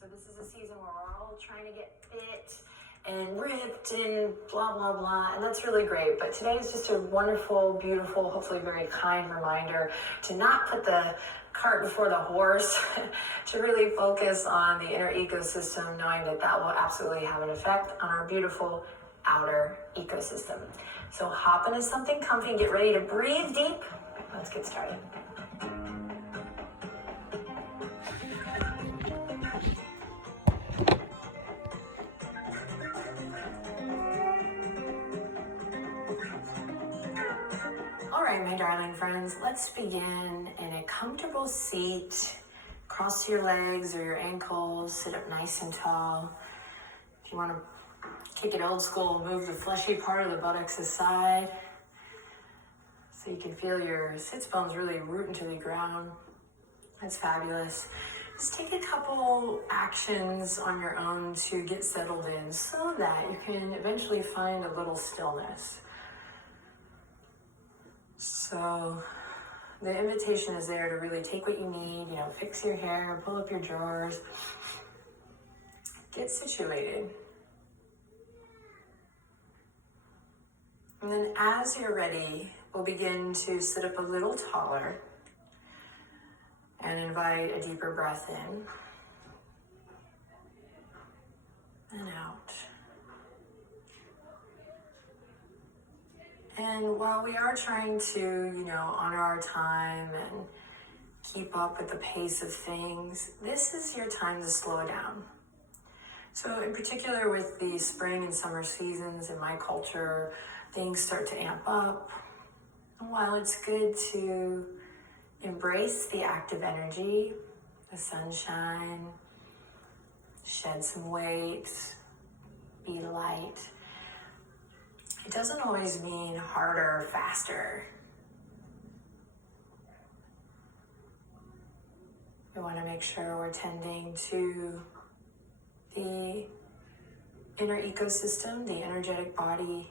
So this is a season where we're all trying to get fit and ripped and blah, blah, blah. And that's really great. But today is just a wonderful, beautiful, hopefully very kind reminder to not put the cart before the horse, to really focus on the inner ecosystem, knowing that that will absolutely have an effect on our beautiful outer ecosystem. So hop into something comfy and get ready to breathe deep. Let's get started. All right, my darling friends, let's begin in a comfortable seat. Cross your legs or your ankles, sit up nice and tall. If you want to kick it old school, move the fleshy part of the buttocks aside so you can feel your sits bones really root into the ground. That's fabulous. Just take a couple actions on your own to get settled in so that you can eventually find a little stillness. So the invitation is there to really take what you need, fix your hair, pull up your drawers, get situated. And then as you're ready, we'll begin to sit up a little taller and invite a deeper breath in and out. And while we are trying to, honor our time and keep up with the pace of things, this is your time to slow down. So in particular with the spring and summer seasons in my culture, things start to amp up. And while it's good to embrace the active energy, the sunshine, shed some weight, be light, it doesn't always mean harder, faster. We want to make sure we're tending to the inner ecosystem, the energetic body,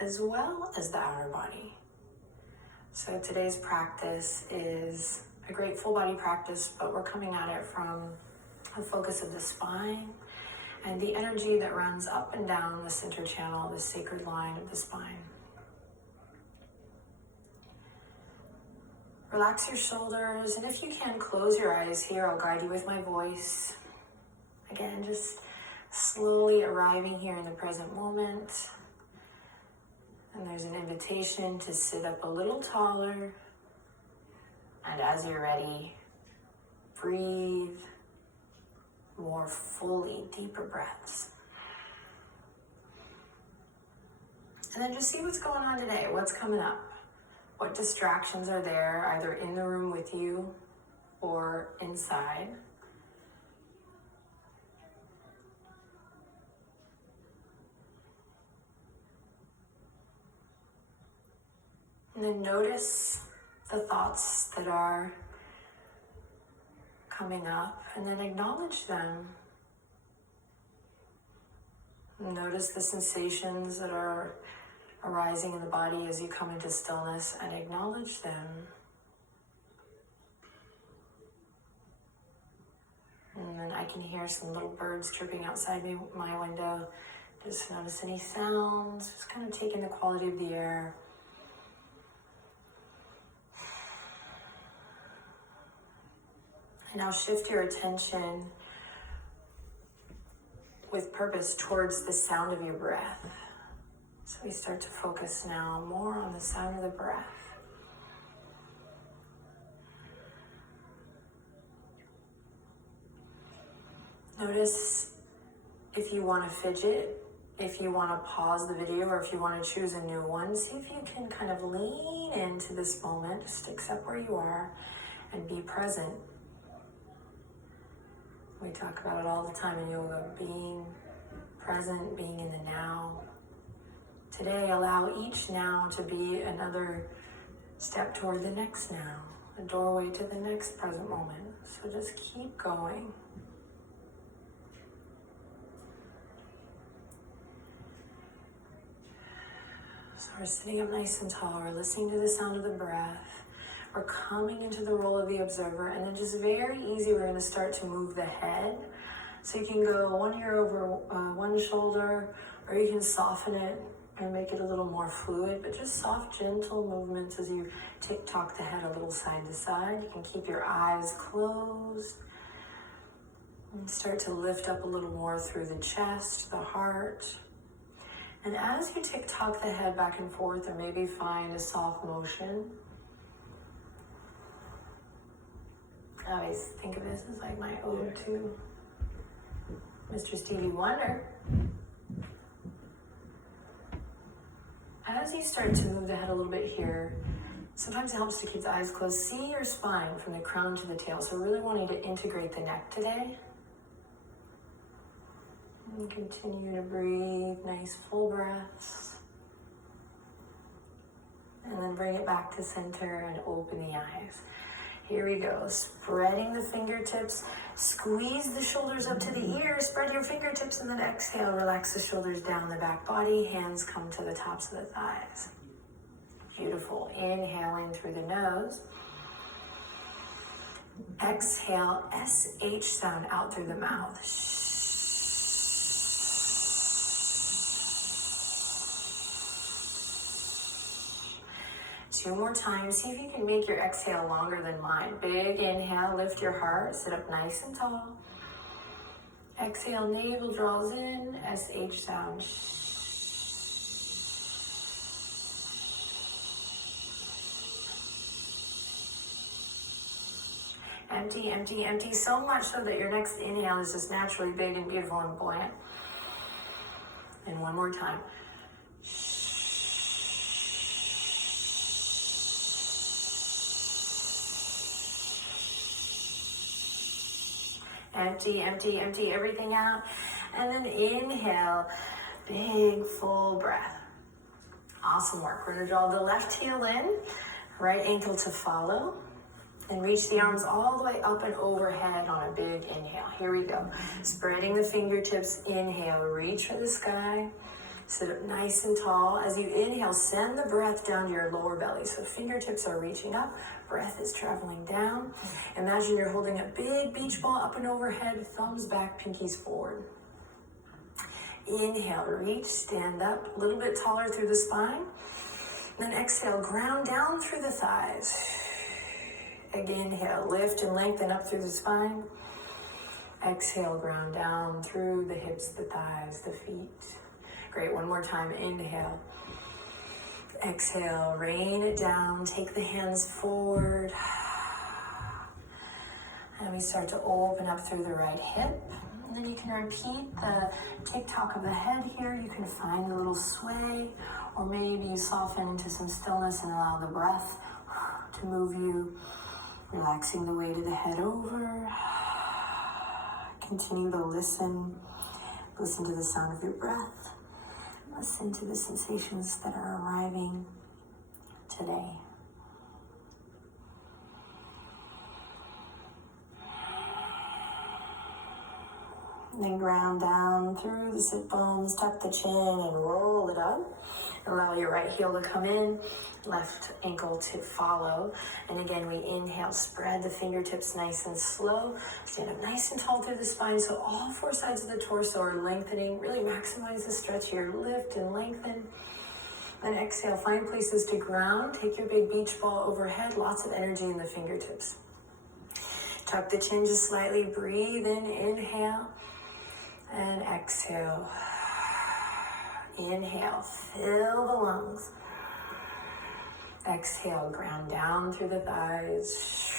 as well as the outer body. So today's practice is a great full body practice, but we're coming at it from the focus of the spine and the energy that runs up and down the center channel, the sacred line of the spine. Relax your shoulders, and if you can, close your eyes here. I'll guide you with my voice. Again, just slowly arriving here in the present moment. And there's an invitation to sit up a little taller. And as you're ready, breathe more fully, deeper breaths. And then just see what's going on today, what's coming up. What distractions are there, either in the room with you or inside. And then notice the thoughts that are coming up, and then acknowledge them. Notice the sensations that are arising in the body as you come into stillness, and acknowledge them. And then I can hear some little birds chirping outside my window. Just notice any sounds, just kind of take in the quality of the air. And now shift your attention with purpose towards the sound of your breath. So we start to focus now more on the sound of the breath. Notice if you want to fidget, if you want to pause the video, or if you want to choose a new one. See if you can kind of lean into this moment, just accept where you are and be present. We talk about it all the time in yoga, being present, being in the now. Today, allow each now to be another step toward the next now, a doorway to the next present moment. So just keep going. So we're sitting up nice and tall, we're listening to the sound of the breath. We're coming into the role of the observer, and then just very easy, we're going to start to move the head. So you can go one ear over one shoulder, or you can soften it and make it a little more fluid, but just soft, gentle movements as you tick-tock the head a little side to side. You can keep your eyes closed and start to lift up a little more through the chest, the heart. And as you tick-tock the head back and forth, or maybe find a soft motion, I always think of this as like my ode to Mr. Stevie Wonder. As you start to move the head a little bit here, sometimes it helps to keep the eyes closed. See your spine from the crown to the tail. So really wanting to integrate the neck today. And continue to breathe, nice full breaths. And then bring it back to center and open the eyes. Here we go, spreading the fingertips, squeeze the shoulders up to the ears, spread your fingertips, and then exhale, relax the shoulders down the back body, hands come to the tops of the thighs. Beautiful, inhale in through the nose. Exhale, SH sound out through the mouth. 2 more times. See if you can make your exhale longer than mine. Big inhale, lift your heart, sit up nice and tall. Exhale, navel draws in, SH sound. Empty, empty, empty, so much so that your next inhale is just naturally big and beautiful and buoyant. And one more time. Empty, empty, empty everything out. And then inhale, big full breath. Awesome work. We're gonna draw the left heel in, right ankle to follow, and reach the arms all the way up and overhead on a big inhale. Here we go. Spreading the fingertips, inhale, reach for the sky. Sit up nice and tall. As you inhale, send the breath down to your lower belly. So fingertips are reaching up, breath is traveling down. Imagine you're holding a big beach ball up and overhead, thumbs back, pinkies forward. Inhale, reach, stand up, a little bit taller through the spine. Then exhale, ground down through the thighs. Again, inhale, lift and lengthen up through the spine. Exhale, ground down through the hips, the thighs, the feet. Great, one more time, inhale. Exhale, rain it down, take the hands forward. And we start to open up through the right hip. And then you can repeat the tick-tock of the head here. You can find a little sway, or maybe you soften into some stillness and allow the breath to move you, relaxing the weight of the head over. Continue to listen. Listen to the sound of your breath. Listen to the sensations that are arriving today. And then ground down through the sit bones, tuck the chin and roll it up. Allow your right heel to come in, left ankle to follow. And again, we inhale, spread the fingertips nice and slow. Stand up nice and tall through the spine, so all 4 sides of the torso are lengthening. Really maximize the stretch here. Lift and lengthen. Then exhale, find places to ground. Take your big beach ball overhead. Lots of energy in the fingertips. Tuck the chin just slightly. Breathe in, inhale. And exhale. Inhale, fill the lungs. Exhale, ground down through the thighs.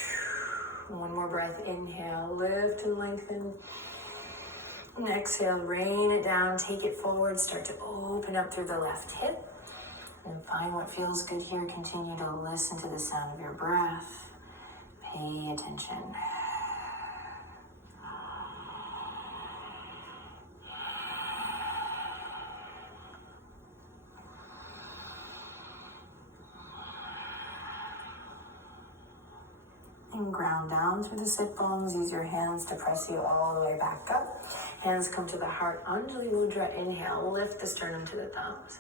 One more breath, inhale, lift and lengthen. And exhale, rain it down, take it forward, start to open up through the left hip. And find what feels good here. Continue to listen to the sound of your breath. Pay attention. And ground down through the sit bones. Use your hands to press you all the way back up. Hands come to the heart. Anjali Mudra. Inhale, lift the sternum to the thumbs.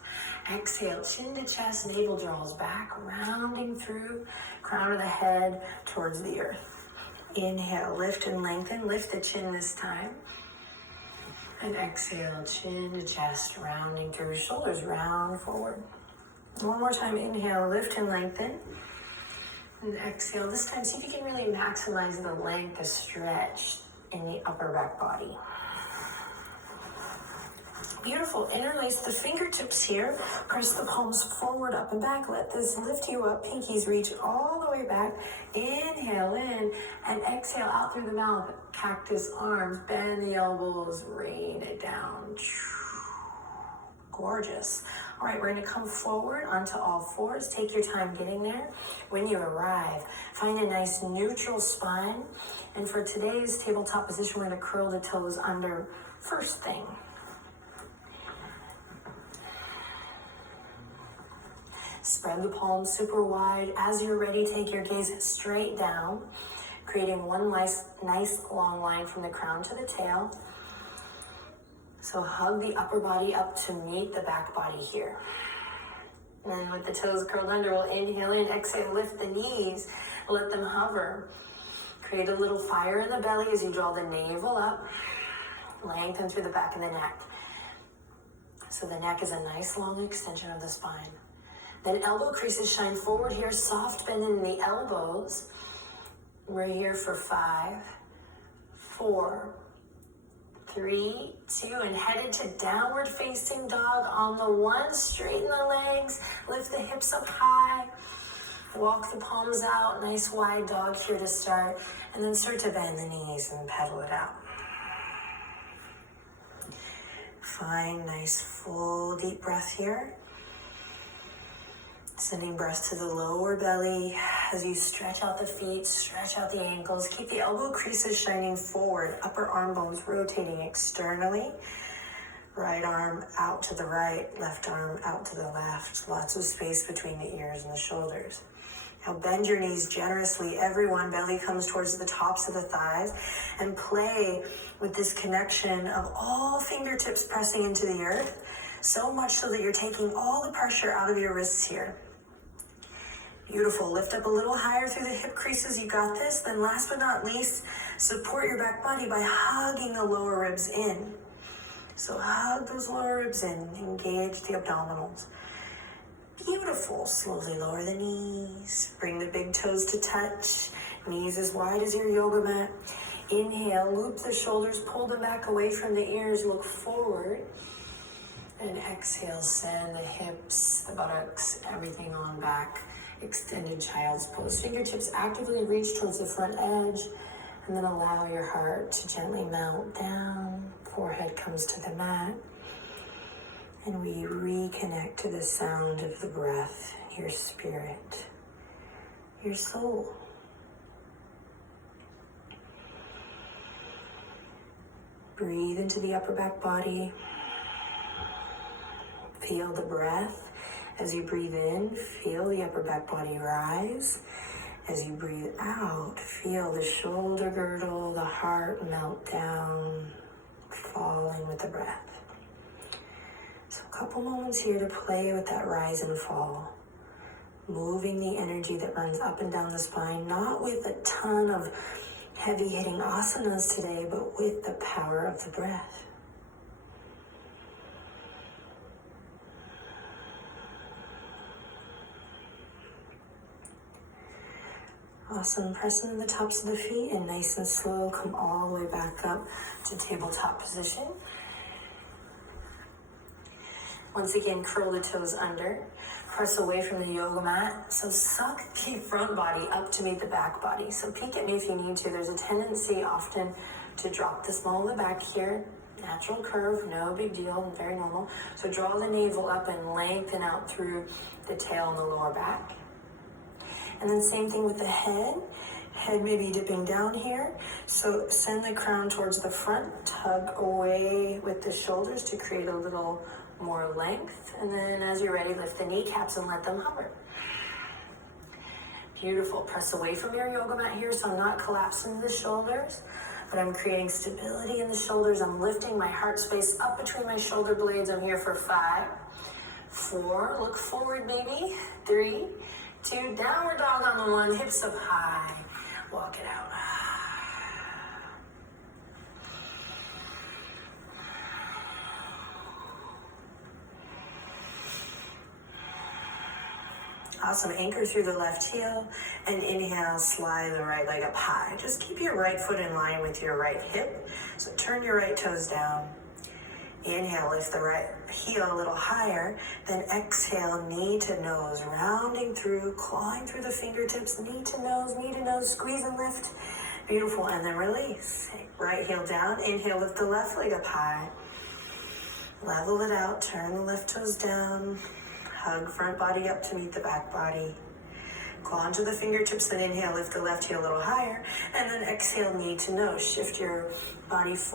Exhale, chin to chest, navel draws back, rounding through, crown of the head towards the earth. Inhale, lift and lengthen. Lift the chin this time. And exhale, chin to chest, rounding through, shoulders round forward. One more time, inhale, lift and lengthen. And exhale, this time see if you can really maximize the length, the stretch in the upper back body. Beautiful, interlace the fingertips here, press the palms forward, up and back, let this lift you up, pinkies reach all the way back, inhale in, and exhale out through the mouth, cactus arms, bend the elbows, rain it down. Gorgeous. All right, we're going to come forward onto all fours. Take your time getting there. When you arrive, find a nice neutral spine. And for today's tabletop position, we're going to curl the toes under first thing. Spread the palms super wide. As you're ready, take your gaze straight down, creating one nice long line from the crown to the tail. So hug the upper body up to meet the back body here. And then with the toes curled under, we'll inhale in, exhale, lift the knees, let them hover. Create a little fire in the belly as you draw the navel up, lengthen through the back of the neck. So the neck is a nice long extension of the spine. Then elbow creases shine forward here, soft bend in the elbows. We're here for 5, 4, 3, 2, and headed to downward facing dog. On the 1, straighten the legs, lift the hips up high, walk the palms out, nice wide dog here to start, and then start to bend the knees and pedal it out. Find nice full deep breath here. Sending breath to the lower belly as you stretch out the feet, stretch out the ankles. Keep the elbow creases shining forward, upper arm bones rotating externally. Right arm out to the right, left arm out to the left. Lots of space between the ears and the shoulders. Now bend your knees generously, everyone. Belly comes towards the tops of the thighs. And play with this connection of all fingertips pressing into the earth. So much so that you're taking all the pressure out of your wrists here. Beautiful. Lift up a little higher through the hip creases. You got this. Then last but not least, support your back body by hugging the lower ribs in. So hug those lower ribs in. Engage the abdominals. Beautiful. Slowly lower the knees. Bring the big toes to touch. Knees as wide as your yoga mat. Inhale. Loop the shoulders. Pull them back away from the ears. Look forward. And exhale. Send the hips, the buttocks, everything on back. Extended child's pose. Fingertips actively reach towards the front edge, and then allow your heart to gently melt down. Forehead comes to the mat, and we reconnect to the sound of the breath, your spirit, your soul. Breathe into the upper back body. Feel the breath. As you breathe in, feel the upper back body rise. As you breathe out, feel the shoulder girdle, the heart melt down, falling with the breath. So a couple moments here to play with that rise and fall. Moving the energy that runs up and down the spine, not with a ton of heavy hitting asanas today, but with the power of the breath. Awesome. Press into the tops of the feet and nice and slow, come all the way back up to tabletop position. Once again, curl the toes under. Press away from the yoga mat. So suck the front body up to meet the back body. So peek at me if you need to. There's a tendency often to drop the small of the back here. Natural curve, no big deal, very normal. So draw the navel up and lengthen out through the tail and the lower back. And then same thing with the head. Head may be dipping down here. So send the crown towards the front. Tug away with the shoulders to create a little more length. And then as you're ready, lift the kneecaps and let them hover. Beautiful. Press away from your yoga mat here, so I'm not collapsing the shoulders, but I'm creating stability in the shoulders. I'm lifting my heart space up between my shoulder blades. I'm here for 5, 4, look forward, baby. 3, 2, downward dog on the 1, hips up high. Walk it out. Awesome. Anchor through the left heel and inhale, slide the right leg up high. Just keep your right foot in line with your right hip. So turn your right toes down. Inhale, lift the right heel a little higher. Then exhale, knee to nose, rounding through, clawing through the fingertips, knee to nose, squeeze and lift. Beautiful. And then release. Right heel down. Inhale, lift the left leg up high. Level it out. Turn the left toes down. Hug front body up to meet the back body. Claw into the fingertips, then inhale, lift the left heel a little higher, and then exhale, knee to nose. Shift your body forward.